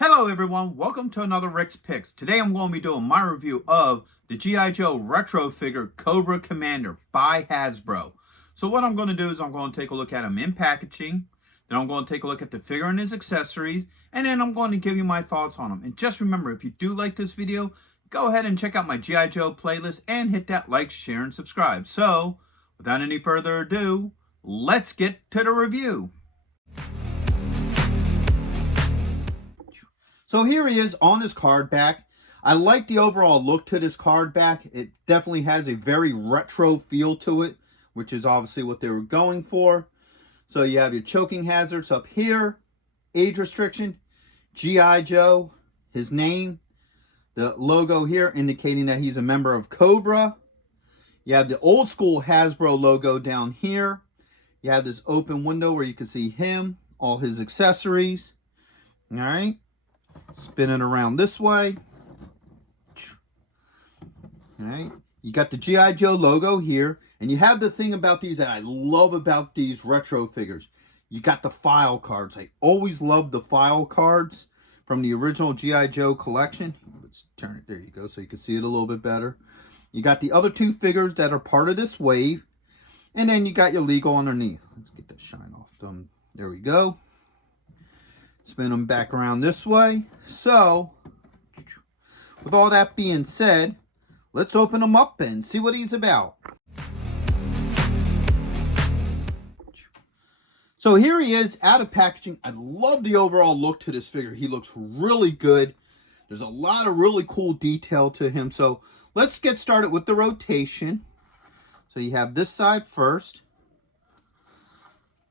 Hello everyone, welcome to another Rick's Picks. Today I'm going to be doing my review of the G.I. Joe retro figure Cobra Commander by Hasbro. So what I'm going to do is I'm going to take a look at him in packaging, then I'm going to take a look at the figure and his accessories, and then I'm going to give you my thoughts on him. And just remember, if you do like this video, go ahead and check out my G.I. Joe playlist and hit that like, share, and subscribe. So, without any further ado, let's get to the review. So here he is on his card back. I like the overall look to this card back. It definitely has a very retro feel to it, which is obviously what they were going for. So you have your choking hazards up here, age restriction, G.I. Joe, his name, the logo here indicating that he's a member of Cobra. You have the old school Hasbro logo down here. You have this open window where you can see him, all his accessories. All right. Spin it around this way. All right. You got the G.I. Joe logo here. And you have the thing about these that I love about these retro figures. You got the file cards. I always loved the file cards from the original G.I. Joe collection. Let's turn it. There you go, so you can see it a little bit better. You got the other two figures that are part of this wave. And then you got your legal underneath. Let's get that shine off. There we go. Spin them back around this way. So, with all that being said, let's open him up and see what he's about. So here he is out of packaging. I love the overall look to this figure. He looks really good. There's a lot of really cool detail to him. So let's get started with the rotation. So you have this side first.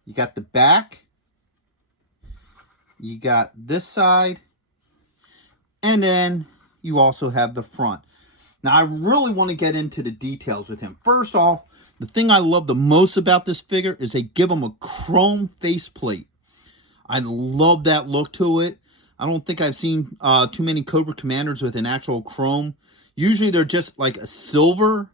You got the back. You got this side, and then you also have the front. Now, I really want to get into the details with him. First off, the thing I love the most about this figure is they give him a chrome faceplate. I love that look to it. I don't think I've seen too many Cobra Commanders with an actual chrome. Usually, they're just like a silver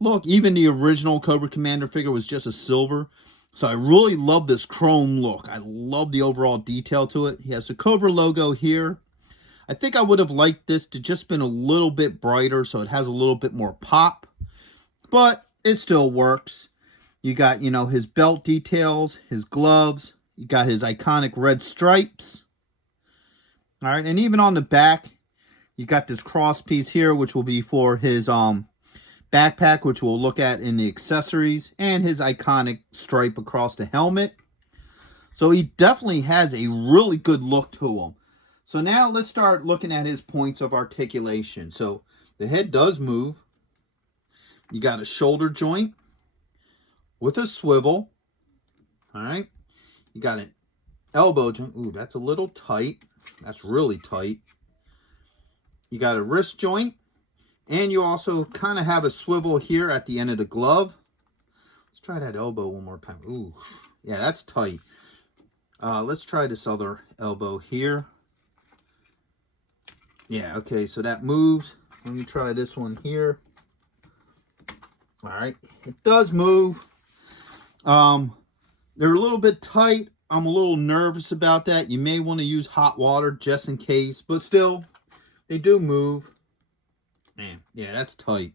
look. Even the original Cobra Commander figure was just a silver. So I really love this chrome look. I love the overall detail to it. He has the Cobra logo here. I think I would have liked this to just been a little bit brighter so it has a little bit more pop. But it still works. You got, you know, his belt details, his gloves. You got his iconic red stripes. All right, and even on the back, you got this cross piece here, which will be for his backpack, which we'll look at in the accessories, and his iconic stripe across the helmet. So he definitely has a really good look to him. So now let's start looking at his points of articulation. So the head does move. You got a shoulder joint with a swivel. All right. You got an elbow joint. Ooh, that's a little tight. That's really tight. You got a wrist joint. And you also kind of have a swivel here at the end of the glove. Let's try that elbow one more time. Ooh, yeah, that's tight. Let's try this other elbow here. Yeah, okay, so that moves. Let me try this one here. All right, it does move. They're a little bit tight. I'm a little nervous about that. You may want to use hot water just in case, but still, they do move. Man, yeah, that's tight.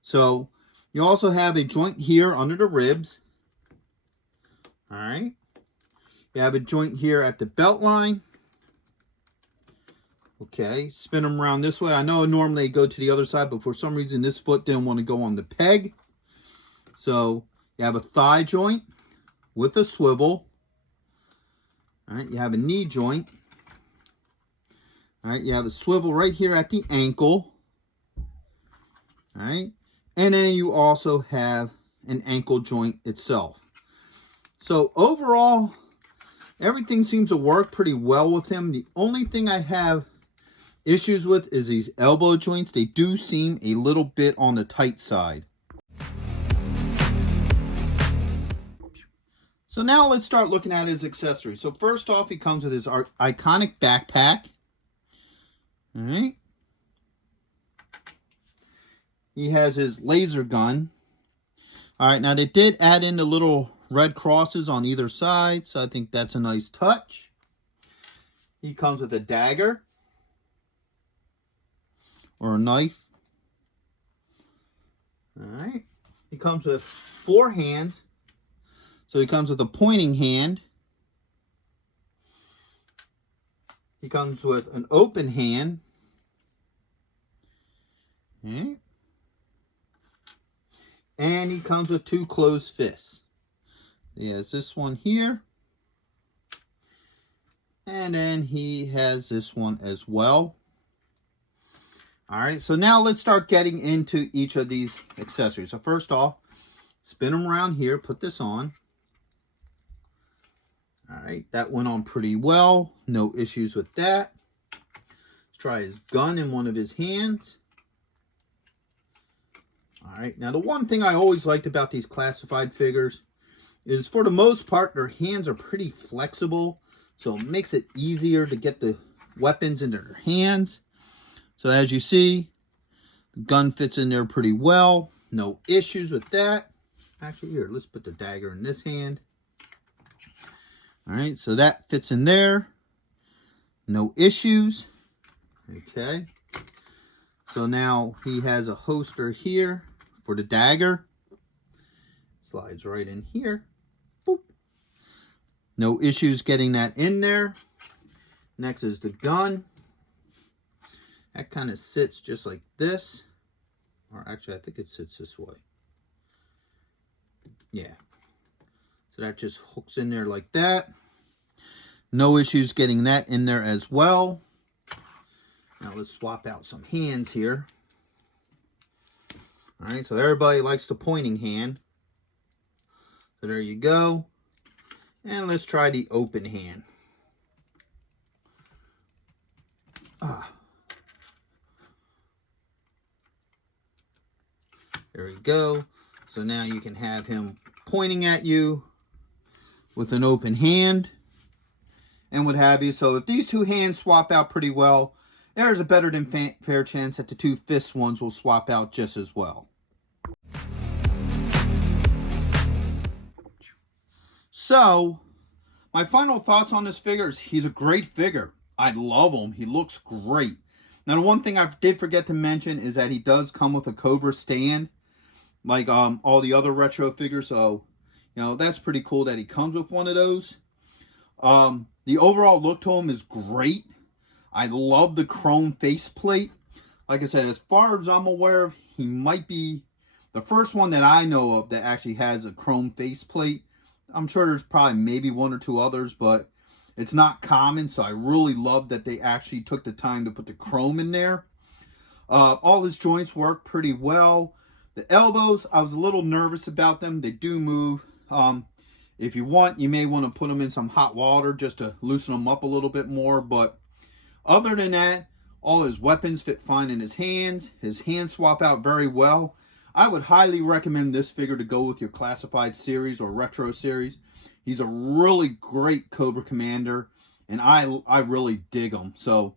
So, you also have a joint here under the ribs. All right. You have a joint here at the belt line. Okay, spin them around this way. I know normally they go to the other side, but for some reason this foot didn't want to go on the peg. So, you have a thigh joint with a swivel. All right, you have a knee joint. All right, you have a swivel right here at the ankle. All right, and then you also have an ankle joint itself. So overall, everything seems to work pretty well with him. The only thing I have issues with is these elbow joints. They do seem a little bit on the tight side. So now let's start looking at his accessories. So first off, he comes with his iconic backpack. All right. He has his laser gun. All right, now they did add in the little red crosses on either side, so I think that's a nice touch. he comes with a dagger or a knife. Alright. He comes with 4 hands. So he comes with a pointing hand. He comes with an open hand. Okay. And he comes with 2 closed fists. He has this one here. And then he has this one as well. Alright, so now let's start getting into each of these accessories. So first off, spin them around here, put this on. Alright, that went on pretty well. No issues with that. Let's try his gun in one of his hands. Alright, now the one thing I always liked about these classified figures is for the most part their hands are pretty flexible. So it makes it easier to get the weapons into their hands. So as you see, the gun fits in there pretty well. No issues with that. Actually, here, let's put the dagger in this hand. Alright, so that fits in there. No issues. Okay. So now he has a holster here for the dagger. Slides right in here. Boop. No issues getting that in there. Next is the gun. That kind of sits just like this. Or actually, I think it sits this way. Yeah. So that just hooks in there like that. No issues getting that in there as well. Now let's swap out some hands here. Alright, so everybody likes the pointing hand. So there you go. And let's try the open hand. There we go. So now you can have him pointing at you with an open hand and what have you. So if these 2 hands swap out pretty well, there's a better than fair chance that the 2 fist ones will swap out just as well. So my final thoughts on this figure is he's a great figure. I love him. He looks great. Now the one thing I did forget to mention is that he does come with a Cobra stand, like all the other retro figures. So, you know, that's pretty cool that he comes with one of those. The overall look to him is great. I love the chrome faceplate. Like I said, as far as I'm aware of, he might be the first one that I know of that actually has a chrome faceplate. I'm sure there's probably maybe 1 or 2 others, but it's not common. So I really love that they actually took the time to put the chrome in there. All his joints work pretty well. The elbows, I was a little nervous about them. They do move. If you want, you may want to put them in some hot water just to loosen them up a little bit more. But other than that, all his weapons fit fine in his hands. His hands swap out very well. I would highly recommend this figure to go with your classified series or retro series. He's a really great Cobra Commander, and I really dig him. So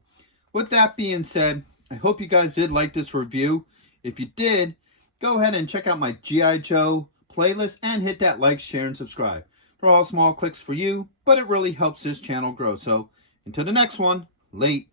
with that being said, I hope you guys did like this review. If you did, go ahead and check out my G.I. Joe playlist and hit that like, share, and subscribe. They're all small clicks for you, but it really helps this channel grow. So until the next one, late.